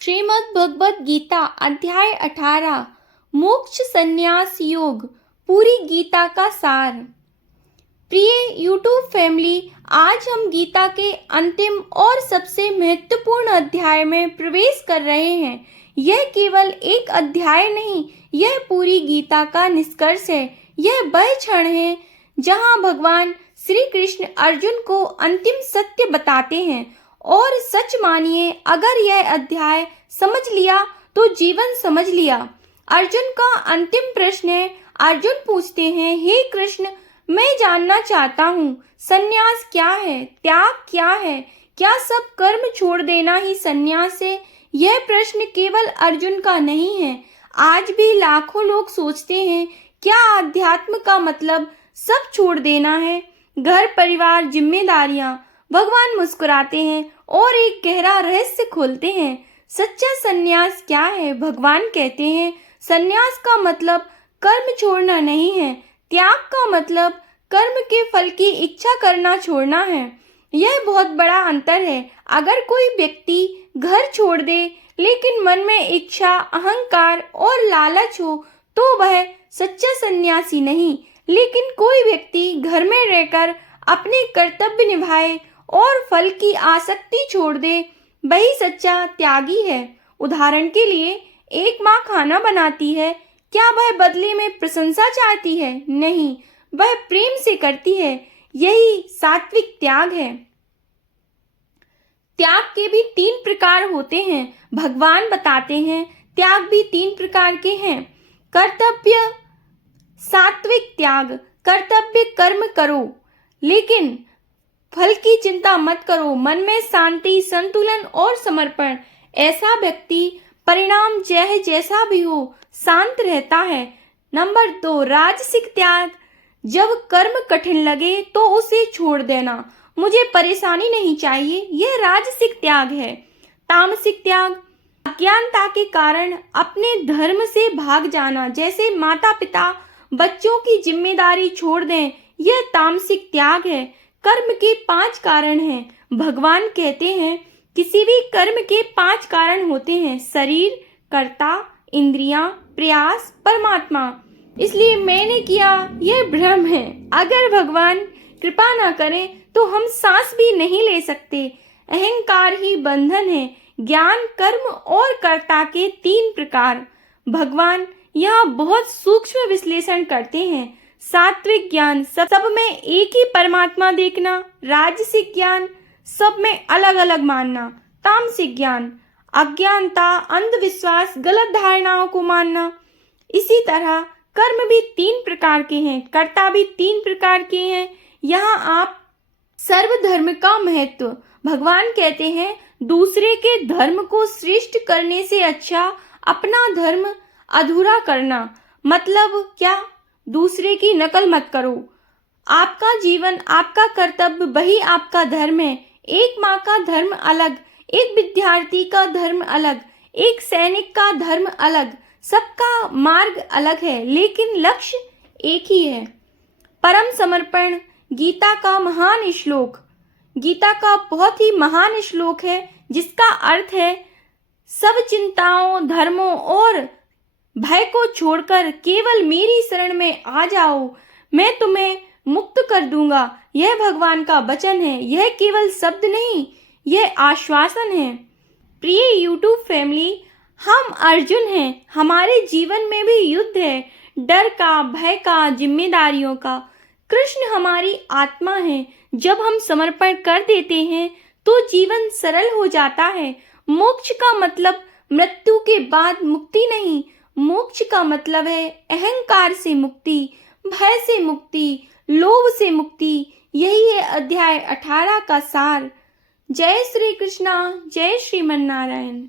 श्रीमद् भगवद गीता अध्याय 18 मोक्ष संन्यास योग पूरी गीता का सार। प्रिय यूट्यूब फैमिली, आज हम गीता के अंतिम और सबसे महत्वपूर्ण अध्याय में प्रवेश कर रहे हैं। यह केवल एक अध्याय नहीं, यह पूरी गीता का निष्कर्ष है। यह वह क्षण है जहां भगवान श्री कृष्ण अर्जुन को अंतिम सत्य बताते हैं। और सच मानिए, अगर यह अध्याय समझ लिया तो जीवन समझ लिया। अर्जुन का अंतिम प्रश्न है। अर्जुन पूछते हैं, हे कृष्ण, मैं जानना चाहता हूँ, संन्यास क्या है, त्याग क्या है, क्या सब कर्म छोड़ देना ही संन्यास है? यह प्रश्न केवल अर्जुन का नहीं है, आज भी लाखों लोग सोचते हैं, क्या अध्यात्म का मतलब सब छोड़ देना है? घर, परिवार, जिम्मेदारियां। भगवान मुस्कुराते हैं और एक गहरा रहस्य खोलते हैं। सच्चा संन्यास क्या है? भगवान कहते हैं, संन्यास का मतलब कर्म छोड़ना नहीं है, त्याग का मतलब कर्म के फल की इच्छा करना छोड़ना है। यह बहुत बड़ा अंतर है। अगर कोई व्यक्ति घर छोड़ दे लेकिन मन में इच्छा, अहंकार और लालच हो तो वह सच्चा सन्यासी नहीं। लेकिन कोई व्यक्ति घर में रहकर अपने कर्तव्य निभाए और फल की आसक्ति छोड़ दे, वही सच्चा त्यागी है। उदाहरण के लिए, एक माँ खाना बनाती है, क्या वह बदले में प्रशंसा चाहती है? नहीं, वह प्रेम से करती है। यही सात्विक त्याग है। त्याग के भी 3 प्रकार होते हैं। भगवान बताते हैं, त्याग भी 3 प्रकार के हैं। कर्तव्य, सात्विक त्याग। कर्तव्य कर्म करो लेकिन फल की चिंता मत करो। मन में शांति, संतुलन और समर्पण। ऐसा व्यक्ति परिणाम चाहे जैसा भी हो शांत रहता है। नंबर 2, राजसिक त्याग। जब कर्म कठिन लगे तो उसे छोड़ देना, मुझे परेशानी नहीं चाहिए, यह राजसिक त्याग है। तामसिक त्याग, अज्ञानता के कारण अपने धर्म से भाग जाना, जैसे माता पिता बच्चों की जिम्मेदारी छोड़ दें, यह तामसिक त्याग है। कर्म के 5 कारण हैं। भगवान कहते हैं, किसी भी कर्म के 5 कारण होते हैं: शरीर, कर्ता, इंद्रियां, प्रयास, परमात्मा। इसलिए मैंने किया, यह भ्रम है। अगर भगवान कृपा ना करें तो हम सांस भी नहीं ले सकते। अहंकार ही बंधन है। ज्ञान, कर्म और कर्ता के 3 प्रकार। भगवान यहाँ बहुत सूक्ष्म विश्लेषण करते हैं। सात्विक ज्ञान, सब में एक ही परमात्मा देखना। राजसिक ज्ञान, सब में अलग अलग मानना। तामसिक ज्ञान, अज्ञानता, अंधविश्वास, गलत धारणाओं को मानना। इसी तरह कर्म भी 3 प्रकार के हैं, कर्ता भी 3 प्रकार के हैं। यहाँ आप सर्वधर्म का महत्व। भगवान कहते हैं, दूसरे के धर्म को श्रेष्ठ करने से अच्छा अपना धर्म अधूरा करना। मतलब क्या? दूसरे की नकल मत करो। आपका जीवन, आपका कर्तव्य, वही आपका धर्म है। एक माँ का धर्म अलग, एक विद्यार्थी का धर्म अलग, एक सैनिक का धर्म अलग। सबका मार्ग अलग है लेकिन लक्ष्य एक ही है। परम समर्पण, गीता का महान श्लोक। गीता का बहुत ही महान श्लोक है जिसका अर्थ है, सब चिंताओं, धर्मों और भय को छोड़कर केवल मेरी शरण में आ जाओ, मैं तुम्हें मुक्त कर दूंगा। यह भगवान का वचन है। यह केवल शब्द नहीं, यह आश्वासन है। प्रिय यूट्यूब फैमिली, हम अर्जुन हैं। हमारे जीवन में भी युद्ध है, डर का, भय का, जिम्मेदारियों का। कृष्ण हमारी आत्मा है। जब हम समर्पण कर देते हैं तो जीवन सरल हो जाता है। मोक्ष का मतलब मृत्यु के बाद मुक्ति नहीं, मोक्ष का मतलब है अहंकार से मुक्ति, भय से मुक्ति, लोभ से मुक्ति। यही है अध्याय 18 का सार। जय श्री कृष्णा, जय श्रीमन नारायण।